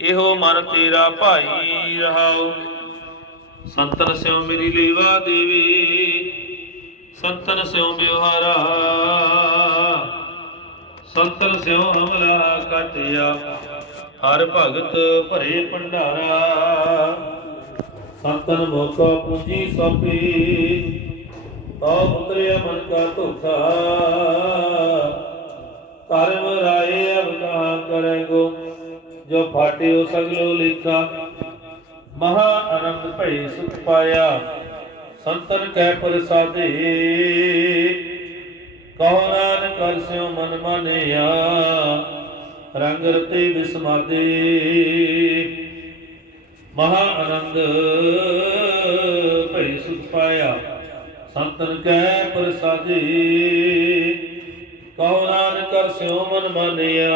ਇਹੋ ਮਨ ਤੇਰਾ ਭਾਈ ਰਹਾਉ। ਸੰਤਨ ਸਿਉ ਮੇਰੀ ਲੇਵਾ ਦੇਵੇ, ਸੰਤਨ ਸਿਉ ਬਿਵਹਾਰਾ। ਸੰਤਨ ਸਿਉ ਹਮਲਾ ਕਟਿਆ ਹਰ ਭਗਤ ਭਰੇ ਭੰਡਾਰਾ। ਸੰਤਨ ਮੋਕਾ ਪੂਜੀ ਸਭੀ ਤਾ ਉਤਰਿਆ ਮਨ ਕਾ ਧੋਖਾ। ਕਰਮ ਰਾਏ ਅਬ ਕਹਾ ਕਰੇਗੋ ਜੋ ਫਾਟਿਓ ਸਗਲੋ ਲਿਖਾ। ਮਹਾ ਆਨੰਦ ਭਈ ਸੁਖ ਪਾਇਆ, ਸੰਤਨ ਕੈ ਪ੍ਰਸਾਦੇ। ਕਹੋ ਨਾਨਕ ਕਰ ਸਿਓ ਮਨ ਮਾਨਿਆ, ਰੰਗ ਰਤੇ ਵਿਸਮਾਦੇ ਮਹਾ ਆਨੰਦ ਭਈ ਸੁਖ ਪਾਇਆ, ਸੰਤਨ ਕੈ ਪ੍ਰਸਾਦੇ। ਕਹੋ ਨਾਨਕ ਕਰ ਸਿਓ ਮਨ ਮਾਨਿਆ।